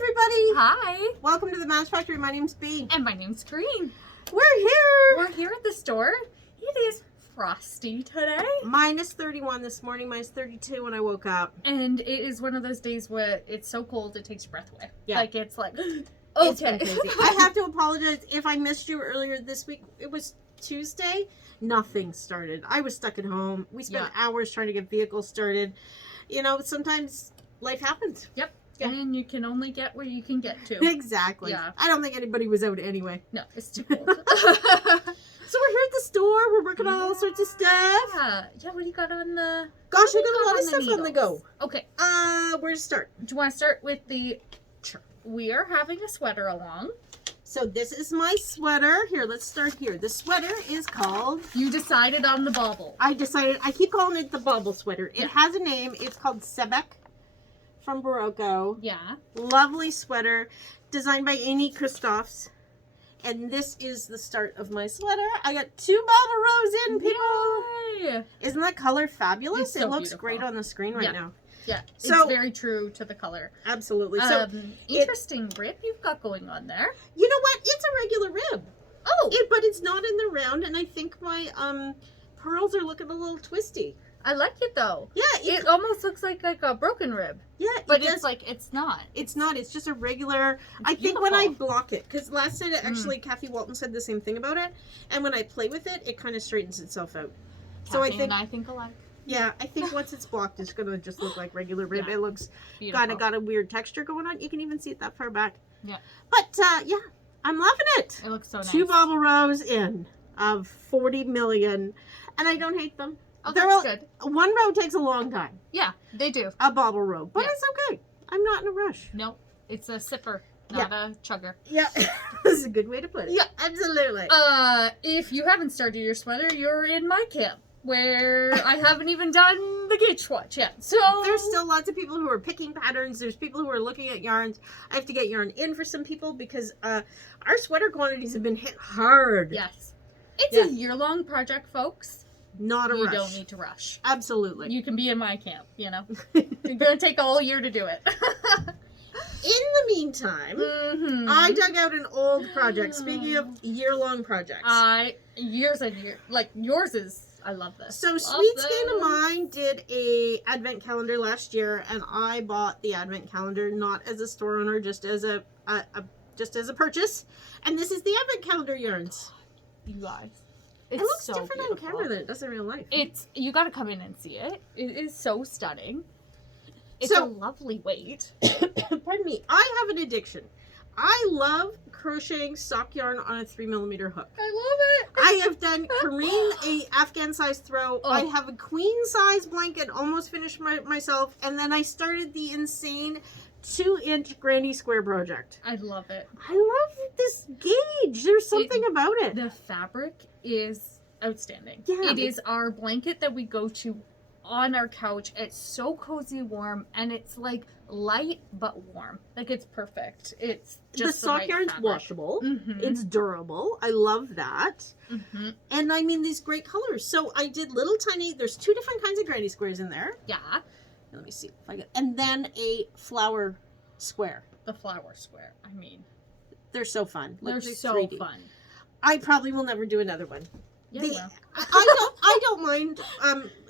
Hi. Welcome to the Match Factory. My name's Bea. And my name's Kaireen. We're here. We're here at the store. It is frosty today. Minus 31 this morning, minus 32 when I woke up. And it is one of those days where it's so cold it takes your breath away. Yeah. Like it's like, okay. It's been crazy. I have to apologize if I missed you earlier this week. It was Tuesday. Nothing started. I was stuck at home. We spent hours trying to get vehicles started. You know, sometimes life happens. Yep. Yeah. And you can only get where you can get to. Exactly. Yeah. I don't think anybody was out anyway. No, it's too cold. So we're here at the store. We're working on all sorts of stuff. Yeah. Yeah, what do you got on the... Gosh, I got a lot of stuff on the go. Okay. Where to start? Do you want to start with the... Sure. We are having a sweater along. So this is my sweater. Here, let's start here. The sweater is called... You decided on the bauble. I keep calling it the bauble sweater. It has a name. It's called Sebec from Barocco. Yeah. Lovely sweater designed by Amy Christophs. And this is the start of my sweater. I got 2 bauble rows in, people. Yay. Isn't that color fabulous? It's so it looks beautiful. great on the screen right now. Yeah, So- it's very true to the color. Absolutely. So, Interesting rib you've got going on there. you know what? It's a regular rib. Oh, But it's not in the round, and I think my pearls are looking a little twisty. I like it though. Yeah, It almost looks like a broken rib, yeah, but it does. it's like it's not. It's not. It's just a regular. It's I think when I beautiful. block it, because last night actually Kathy Walton said the same thing about it, and when I play with it, it kind of straightens itself out. So I Kathy think, and I think alike. yeah, I think once it's blocked, it's gonna just look like regular rib. Yeah. It looks Beautiful. kind of got a weird texture going on. You can even see it that far back. Yeah. But yeah, I'm loving it. It looks so nice. 2 bauble rows in of 40 million, and I don't hate them. Oh, They're that's all- good. One row takes a long time. Yeah, they do. A bauble row, but Yeah. it's okay. I'm not in a rush. No, it's a sipper, not a chugger. Yeah, this is a good way to put it. Yeah. Absolutely. If you haven't started your sweater, you're in my camp, where I haven't even done the gauge swatch yet. So There's still lots of people who are picking patterns. There's people who are looking at yarns. I have to get yarn in for some people because our sweater quantities have been hit hard. yes, it's Yeah. a year-long project, folks. Not a You rush. don't need to rush. Absolutely. You can be in my camp, you know. It's gonna take a whole year to do it. In the meantime, Mm-hmm. I dug out an old project. Speaking of year-long projects. Years and years, like yours is. I love this. So Love Sweet Skin of this. Mine did a advent calendar last year, and I bought the advent calendar not as a store owner, just as a purchase. And this is the advent calendar yarns. You guys, It it's looks so different on beautiful. camera than it does in real life. You got to come in and see it. It is so stunning. It's So- a lovely weight. Pardon me. I have an addiction. I love crocheting sock yarn on a 3mm hook. I love it. I have done Kaireen a Afghan size throw. Oh. I have a queen size blanket almost finished myself, and then I started the insane 2-inch granny square project. I love it. I love this gauge. There's something about it. The fabric is outstanding. Yeah, It is our blanket that we go to on our couch. It's so cozy warm, and it's like light but warm. Like it's perfect. It's just the sock right yarn's fabric. washable. Mhm. It's durable. I love that. Mhm. And I mean these great colors. So I did little tiny, there's 2 different kinds of granny squares in there. Yeah, Let me see if I get, and then a flower square. the flower square. I mean, They're so fun. Look, they're so 3D. fun. I probably will never do another one. Yeah, The- well. I don't mind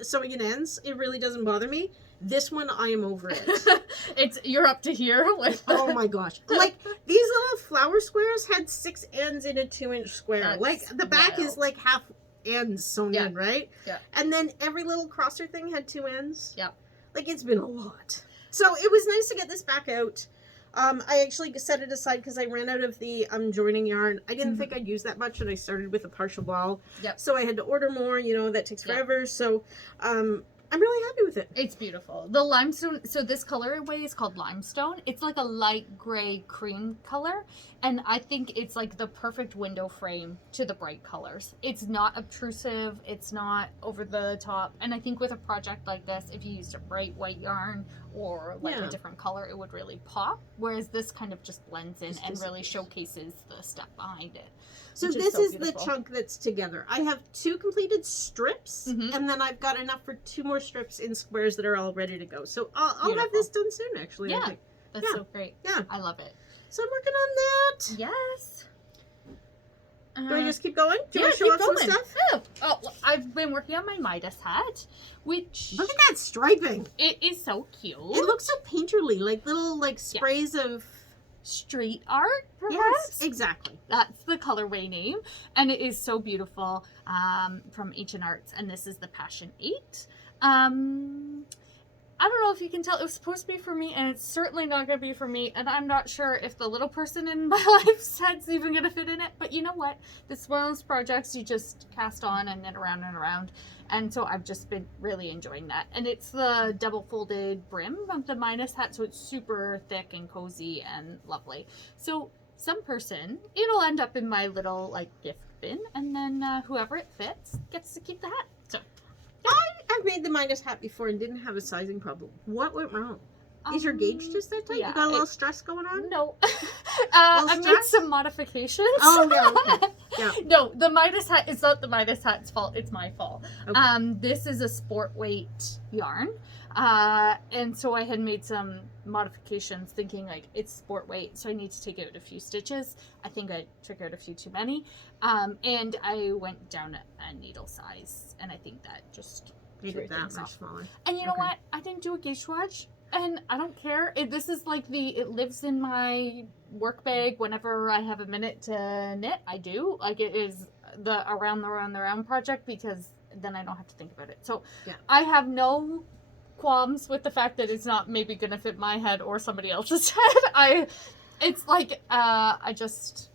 sewing in ends. It really doesn't bother me. This one, I am over it. You're up to here with. Oh my gosh! Like these little flower squares had 6 ends in a 2-inch square. That's like the back is wild. like half ends sewn Yeah. in, right? Yeah. And then every little crosser thing had 2 ends. Yeah. Like it's been a lot. So it was nice to get this back out. I actually set it aside because I ran out of the joining yarn. I didn't think I'd use that much, and I started with a partial ball. Yep. So I had to order more. You know that takes Yep. forever. So I'm really happy with it. It's beautiful. The limestone, so this colorway is called limestone. It's like a light gray cream color, and I think it's like the perfect window frame to the bright colors. It's not obtrusive, it's not over the top, and I think with a project like this, if you used a bright white yarn or like Yeah. a different color, it would really pop, whereas this kind of just blends in and really showcases the stuff behind it. So which this so is beautiful. the chunk that's together. I have 2 completed strips, Mhm. and then I've got enough for 2 more strips in squares that are all ready to go. So I'll have Beautiful. this done soon, actually. I Yeah. think. That's so great. Yeah. I love it. So I'm working on that. Yes. Do I just keep going? Do you yeah, want to show off keep some going. stuff? Oh, I've been working on my Midas hat, which Look at that striping. it is so cute. It looks so painterly, like little sprays of street art, perhaps? Yes, exactly. That's the colorway name, and it is so beautiful, from Ancient Arts, and this is the Passion 8. I don't know if you can tell, it was supposed to be for me, and it's certainly not going to be for me, and I'm not sure if the little person in my life's head's even going to fit in it, but you know what? This is one of those projects you just cast on and knit around and around, and so I've just been really enjoying that. And it's the double folded brim of the Midas hat, so it's super thick and cozy and lovely. So some person, it'll end up in my little gift bin, and then whoever it fits gets to keep the hat. So I've made the Midas hat before and didn't have a sizing problem. What went wrong? Is your gauge just that tight? yeah, You got a little stress going on? No. I made stress? some modifications. Oh, yeah, okay. Yeah. No, the Midas hat, it's not the Midas hat's fault, it's my fault. Okay. This is a sport weight yarn. And so I had made some modifications thinking it's sport weight, so I need to take out a few stitches. I think I took out a few too many. And I went down a needle size, and I think that just Made threw it that things much off. smaller. And you know Okay. what? I didn't do a gauge swatch, and I don't care. This is it lives in my work bag whenever I have a minute to knit. I do. It is the around the round project, because then I don't have to think about it. So Yeah. I have no qualms with the fact that it's not maybe going to fit my head or somebody else's head. I just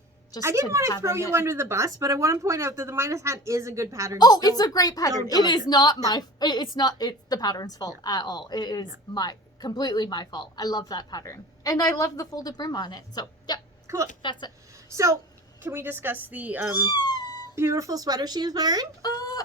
I didn't want to throw you under the bus, but I want to point out that the Midas hat is a good pattern. Oh, it's a great pattern. don't It is it. not my. It's not. It's the pattern's fault at all. It is completely my fault. I love that pattern, and I love the folded brim on it. So yeah, Cool. that's it. So, can we discuss the beautiful sweater she's wearing?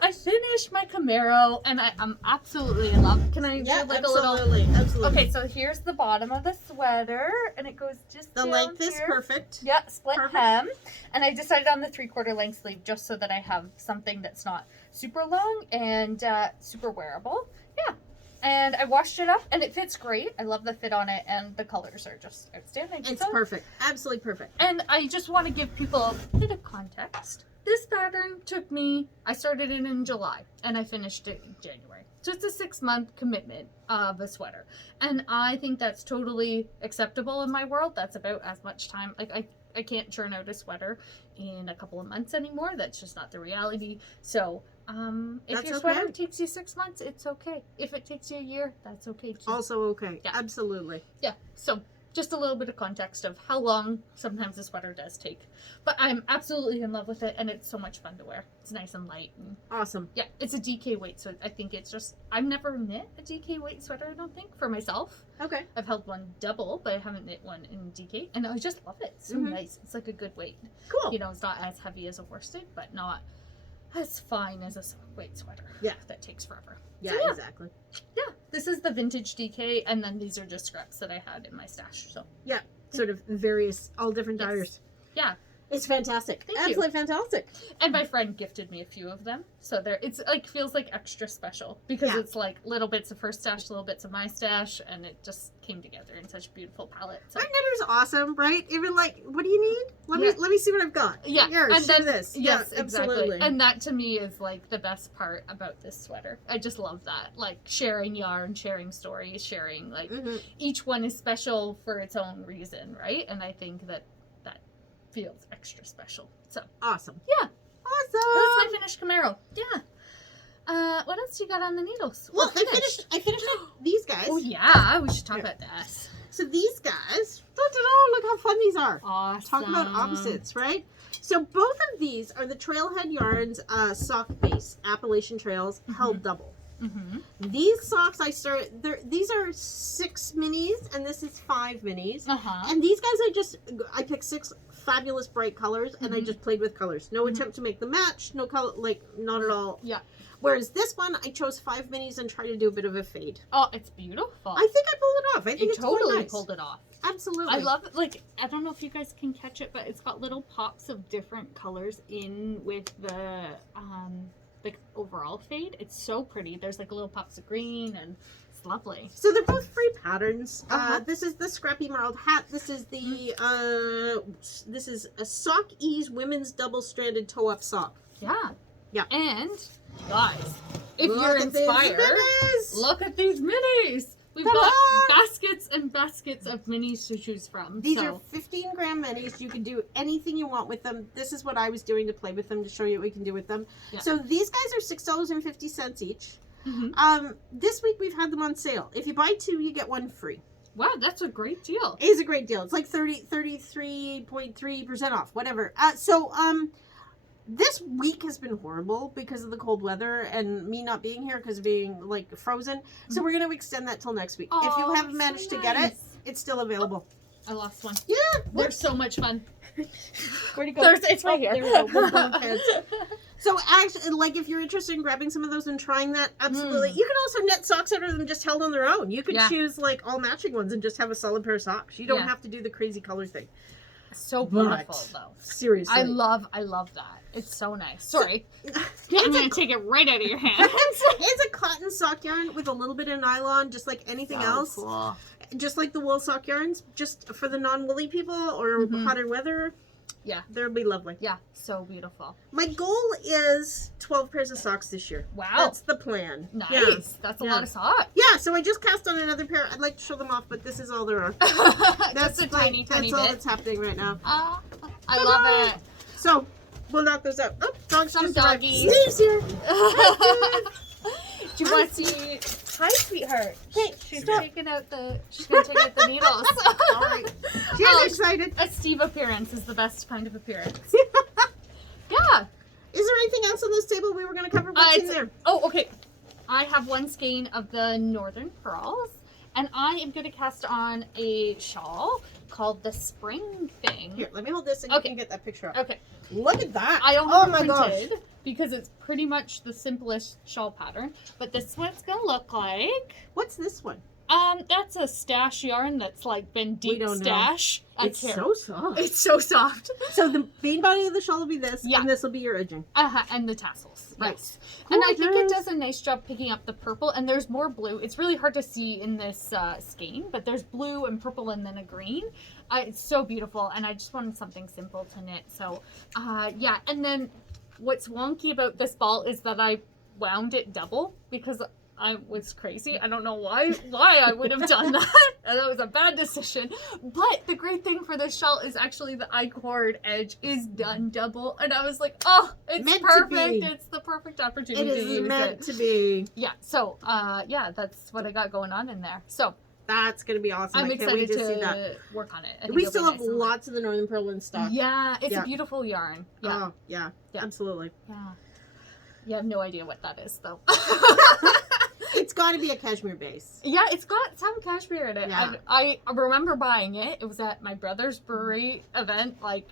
I finished my Camaro, and I'm absolutely in love. Can I do a little? Absolutely. Okay, so here's the bottom of the sweater, and it goes just The down length is here. perfect. Yeah, split Perfect. hem. And I decided on the 3/4 length sleeve just so that I have something that's not super long and super wearable. Yeah. And I washed it up, and it fits great. I love the fit on it, and the colors are just outstanding. It's So- perfect. Absolutely perfect. And I just want to give people a bit of context. This pattern took me, I started it in July, and I finished it in January. So it's a 6-month commitment of a sweater. And I think that's totally acceptable in my world. That's about as much time. I can't churn out a sweater in a couple of months anymore. That's just not the reality. So if That's your sweater okay. takes you 6 months, it's okay. If it takes you a year, that's okay too. Also okay. Yeah. Absolutely. Yeah, so just a little bit of context of how long sometimes a sweater does take. But I'm absolutely in love with it, and it's so much fun to wear. It's nice and light. And Awesome. yeah, it's a DK weight, so I think it's just, I've never knit a DK weight sweater, I don't think, for myself. Okay. I've held one double, but I haven't knit one in DK, and I just love it. It's so nice. It's like a good weight. Cool. You know, it's not as heavy as a worsted, but not as fine as a weight sweater. Yeah. That takes forever. Yeah, So, exactly. Yeah, this is the vintage DK, and then these are just scraps that I had in my stash. So Yeah. Sort of various, all different Yes. dyers. yeah, It's fantastic. Thank you. Absolutely fantastic. and my friend gifted me a few of them, so it's feels like extra special because Yeah. it's little bits of her stash, little bits of my stash, and it just came together in such a beautiful palette. So Our knitter's awesome, right? Even what do you need? Let Yeah. me see what I've got. yeah, Here, and show then this. yes, Yeah, exactly, absolutely. and that to me is the best part about this sweater. I just love that, sharing yarn, sharing stories, sharing Mhm. each one is special for its own reason, right? And I think that feels extra special. So Awesome. yeah, Awesome. that's my finished Camaro. Yeah. What else you got on the needles? Well, We're I finished these guys. Oh yeah, we should talk Here. about that. So these guys, look how fun these are. Awesome. Talk about opposites, right? So both of these are the Trailhead Yarns sock base, Appalachian Trails, held double. Mm-hmm. These socks these are 6 minis, and this is 5 minis. Uh-huh. And these guys I picked 6 fabulous bright colors, and I just played with colors. No attempt to make them match, no color, not at all. Yeah. Whereas this one, I chose 5 minis and tried to do a bit of a fade. Oh, it's beautiful. I think I pulled it off. I think you it's totally really nice. pulled it off. Absolutely. I love it. I don't know if you guys can catch it, but it's got little pops of different colors in with the overall fade. It's so pretty. There's little pops of green and It's lovely. So they're both free patterns. Uh-huh. This is the Scrappy Marled Hat. This is the this is a Sock Ease women's double-stranded toe-up sock. Yeah. Yeah. And guys, if Look you're at these inspired, minis! look at these minis. We've Ta-da! got baskets and baskets of minis to choose from. These are 15-gram minis. You can do anything you want with them. This is what I was doing to play with them to show you what we can do with them. Yeah. So these guys are $6.50 each. Mhm. This week we've had them on sale. If you buy 2, you get 1 free. Wow, that's a great deal. It is a great deal. It's like 33.3% off, whatever. This week has been horrible because of the cold weather and me not being here because of being like frozen. So we're going to extend that till next week. If you Oh, haven't so managed to get it, nice. it's still available. I lost one. Yeah. They're so much fun. Where'd it go? It's right here. There we go. We'll bump heads. So actually, like if you're interested in grabbing some of those and trying that, absolutely. You can also knit socks out of them just held on their own. You could choose like all matching ones and just have a solid pair of socks. You don't have to do the crazy color thing. So beautiful though. Seriously. I love that. It's so nice. Sorry. I'm going to take it right out of your hand. It's a cotton sock yarn with a little bit of nylon, just like anything else. Cool. Just like the wool sock yarns, just for the non-woolly people or hotter weather. Yeah. They'll be lovely. Yeah, so beautiful. My goal is 12 pairs of socks this year. Wow. That's the plan. Nice. Yeah. That's a lot of socks. Yeah, so I just cast on another pair. I'd like to show them off, but this is all there are. Just a tiny That's bit. all that's happening right now. I love it. So, we'll knock those out. Oh, dogs Some just arrived. doggies. Steve's here. Do you want to see? Hi, sweetheart. Hey, She's stop. taking out the. She's gonna take out the needles. Sorry. She's excited. A Steve appearance is the best kind of appearance. Yeah. Is there anything else on this table we were going to cover? What's in there? Oh, okay. I have one skein of the Northern Pearls, and I am going to cast on a shawl called the Spring Thing. Here, let me hold this and you can get that picture up. Okay. Look at that. I don't oh have my it gosh. printed because it's pretty much the simplest shawl pattern, but this is what it's going to look like. What's this one? That's a stash yarn that's like been deep don't know. stash. It's so soft. It's so soft. So the main body of the shawl will be this, Yeah. and this will be your edging. And the tassels. Right. Yes. And I think it Gorgeous. does a nice job picking up the purple, and there's more blue. It's really hard to see in this skein, but there's blue and purple and then a green. It's so beautiful, and I just wanted something simple to knit. So, yeah. And then what's wonky about this ball is that I wound it double because I was crazy. I don't know why I would have done that. That was a bad decision. But the great thing for this shawl is actually the I-cord edge is done double. And I was like, oh, it's Meant to perfect. be. It's the perfect It opportunity to is use meant it. to be. Yeah, so, yeah, that's what I got going on in there. So, That's going to be awesome. I'm I can't wait excited to see that. to work on it. I think We it'll still be have nice and lots of the Northern Pearl in stock. Yeah, it's Yeah. a beautiful yarn. Yeah, Oh, yeah. Yeah. Absolutely. yeah. You have no idea what that is, though. It's got to be a cashmere base. Yeah, it's got some cashmere in it. Yeah. I remember buying it. It was at my brother's brewery event like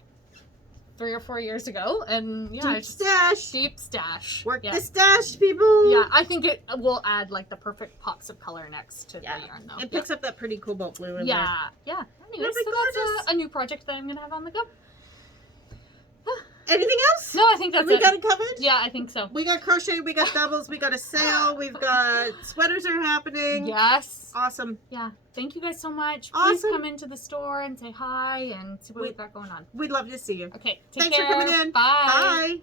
3 or 4 years ago, and yeah, Deep stash. deep stash. Work yeah. the stash, people. Yeah, I think it will add like the perfect pops of color next to Yeah. the yarn, though. It picks up that pretty cobalt blue in there. Yeah, yeah. Anyway, That'd be so gorgeous. that's a new project that I'm gonna have on the go. Anything else? No, I think that's we it. got it covered? Yeah, I think so. We got crochet, we got doubles, we got a sale, we've got sweaters are happening. Yes. Awesome. Yeah. Thank you guys so much. Please Awesome. come into the store and say hi and see what We- we've got going on. We'd love to see you. Okay. Take Thanks for care. coming in. Bye. Bye.